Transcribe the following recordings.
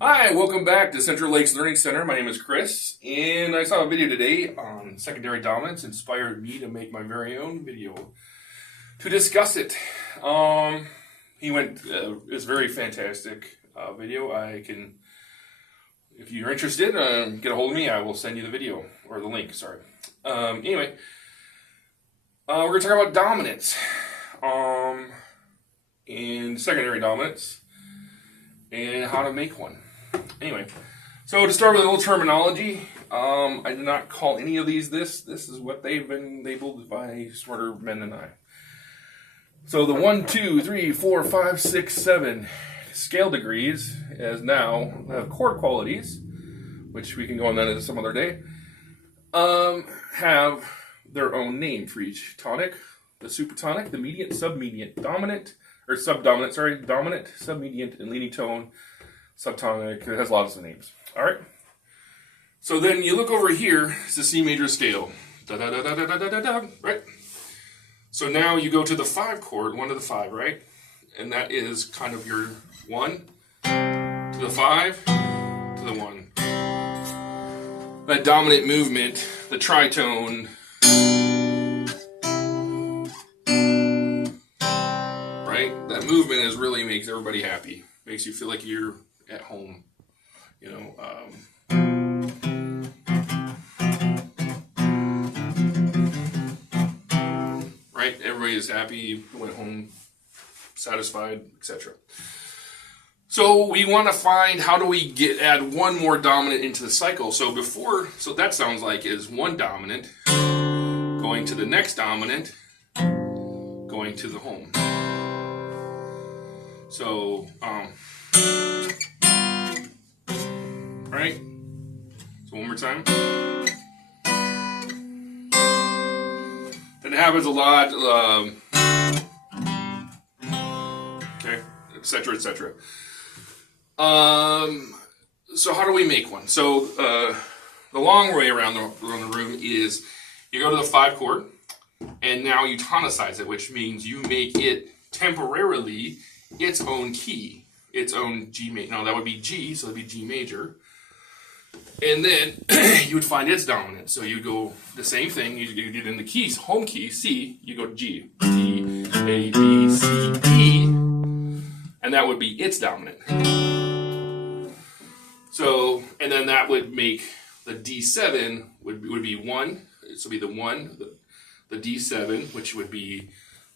Hi, welcome back to Central Lakes Learning Center. My name is Chris, and I saw a video today on secondary dominance, inspired me to make my very own video to discuss it. It's a very fantastic video. If you're interested, get a hold of me. I will send you the video, or the link, sorry. Anyway, we're going to talk about dominance, and secondary dominance, and how to make one. Anyway, so to start with a little terminology, I do not call any of these this. This is what they've been labeled by smarter men than I. So the 1, 2, 3, 4, 5, 6, 7 scale degrees as now have chord qualities, which we can go on that some other day, have their own name for each tonic. The supertonic, the mediant, submediant, dominant, or subdominant, sorry, dominant, submediant, and leading tone. Subtonic, it has lots of names. All right. So then you look over here, it's the C major scale. Da da da da da da da da. Right. So now you go to the 5 chord, 1 to the 5, right? And that is kind of your 1 to the 5 to the 1. That dominant movement, the tritone, right? That movement really makes everybody happy. Makes you feel like you're at home, you know. Right? Everybody is happy, went home satisfied, etc. So we want to find, how do we add one more dominant into the cycle? So that sounds like is one dominant going to the next dominant going to the home. So right? So one more time. And it happens a lot, okay, etc., etc. So how do we make one? So the long way around the room is you go to the 5 chord, and now you tonicize it, which means you make it temporarily its own key, its own G major. No, that would be G, so it would be G major. And then you would find its dominant. So you go the same thing. You did in the keys, home key, C, you go to G. D, A, B, C, E. And that would be its dominant. So, and then that would make the D7 would be 1. So be the 1, the D7, which would be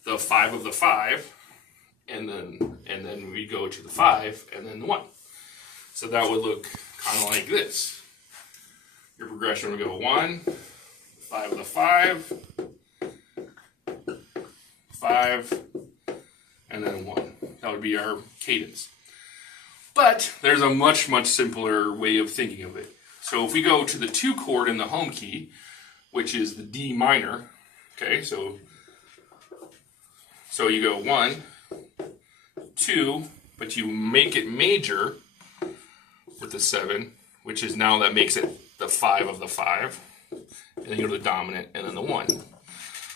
the 5 of the 5. And then we go to the 5, and then the 1. So that would look kind of like this. Your progression would go 1, 5 of the 5, 5, and then 1. That would be our cadence. But there's a much, much simpler way of thinking of it. So if we go to the 2 chord in the home key, which is the D minor, okay, so you go 1, 2, but you make it major with the 7, which is now that makes it the 5 of the 5, and then you go to the dominant, and then the 1.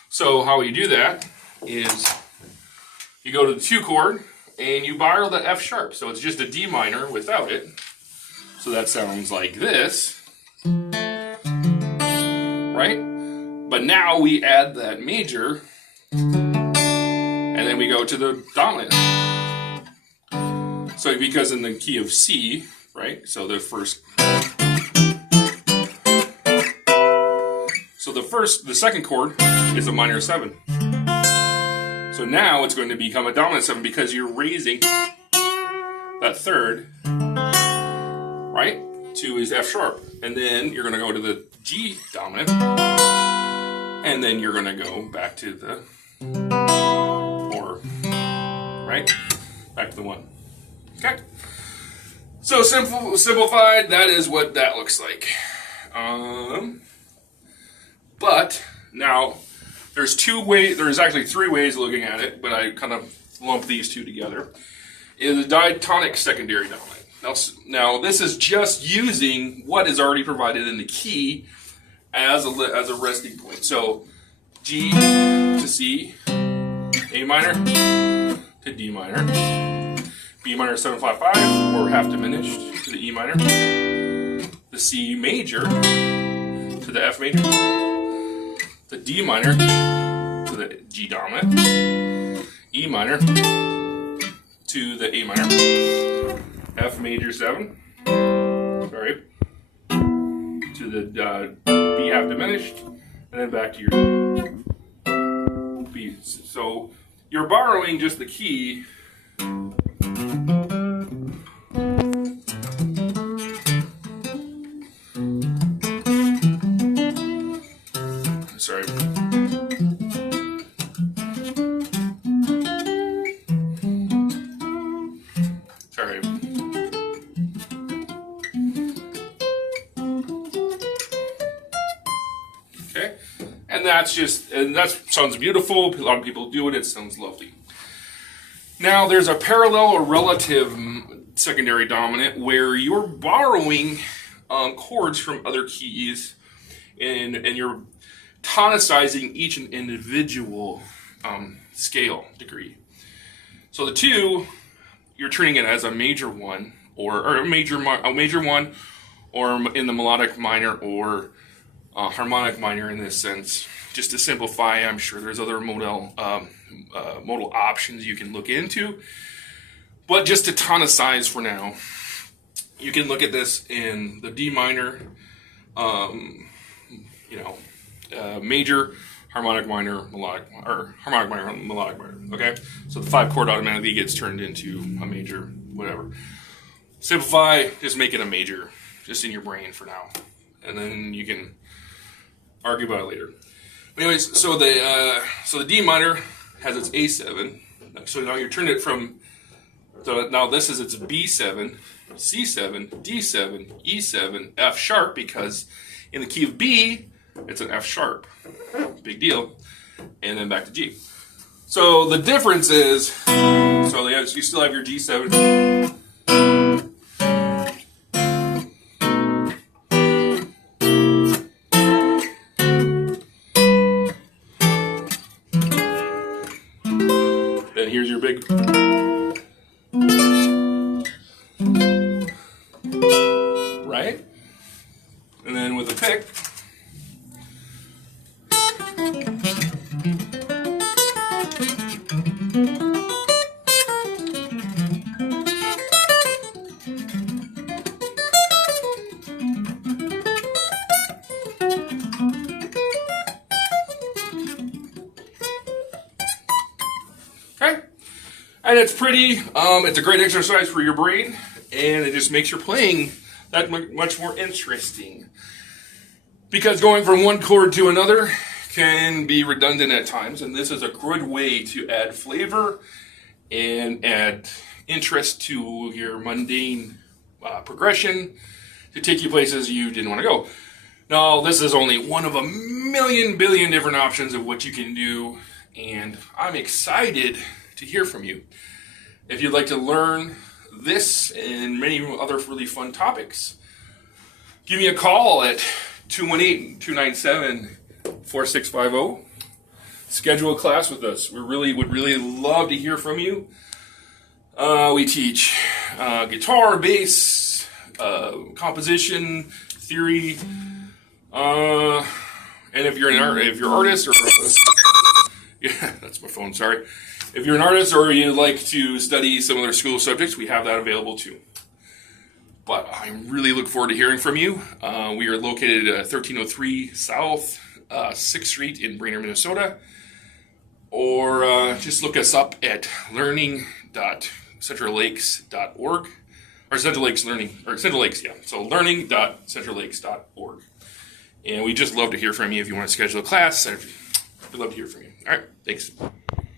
So how you do that is you go to the 2 chord, and you borrow the F sharp, so it's just a D minor without it. So that sounds like this, right? But now we add that major, and then we go to the dominant. So because in the key of C, right? So the second chord is a minor 7. So now it's going to become a dominant 7 because you're raising that third, right, to his F sharp. And then you're going to go to the G dominant, and then you're going to go back to the, right, back to the 1. Okay? So simplified, that is what that looks like. But now there's actually 3 ways of looking at it, but I kind of lump these 2 together. Is the diatonic secondary dominant. Now this is just using what is already provided in the key as a resting point. So G to C, A minor to D minor, B minor 7/5/5 or half diminished, to the E minor, the C major to the F major, the D minor to the G dominant, E minor to the A minor, F major 7, sorry, to the B half diminished, and then back to your B. So you're borrowing just the key. Sorry. Sorry. Okay. And that sounds beautiful. A lot of people do it. It sounds lovely. Now, there's a parallel or relative secondary dominant where you're borrowing chords from other keys and you're tonicizing each individual scale degree. So the 2, you're treating it as a major 1 or a major 1, or in the melodic minor or harmonic minor in this sense. Just to simplify, I'm sure there's other modal options you can look into, but just to tonicize for now, you can look at this in the D minor, major, harmonic minor, melodic, or harmonic minor, melodic minor. Okay, so the 5 chord automatically gets turned into a major, whatever. Simplify, just make it a major, just in your brain for now, and then you can argue about it later. Anyways, so the D minor has its A7. So now you turn it from. So now this is its B7, C7, D7, E7, F sharp, because in the key of B, it's an F sharp. Big deal. And then back to G. So the difference is, so you still have your G7. Then here's your big. Right? And then with a pick. Okay? And it's pretty, it's a great exercise for your brain, and it just makes your playing that much more interesting. Because going from one chord to another can be redundant at times, and this is a good way to add flavor and add interest to your mundane progression to take you places you didn't want to go. Now, this is only one of a million billion different options of what you can do, and I'm excited to hear from you. If you'd like to learn this and many other really fun topics, give me a call at 218-297-4650. Schedule a class with us. We would really love to hear from you. We teach guitar, bass, composition, theory, and if you're an artist or yeah, that's my phone. Sorry. If you're an artist or you'd like to study some other school subjects, we have that available too. But I really look forward to hearing from you. We are located at 1303 South 6th Street in Brainerd, Minnesota. Or just look us up at learning.centrallakes.org. Or Central Lakes Learning, or Central Lakes, yeah. So learning.centrallakes.org. And we just love to hear from you if you want to schedule a class. We'd love to hear from you. All right, thanks.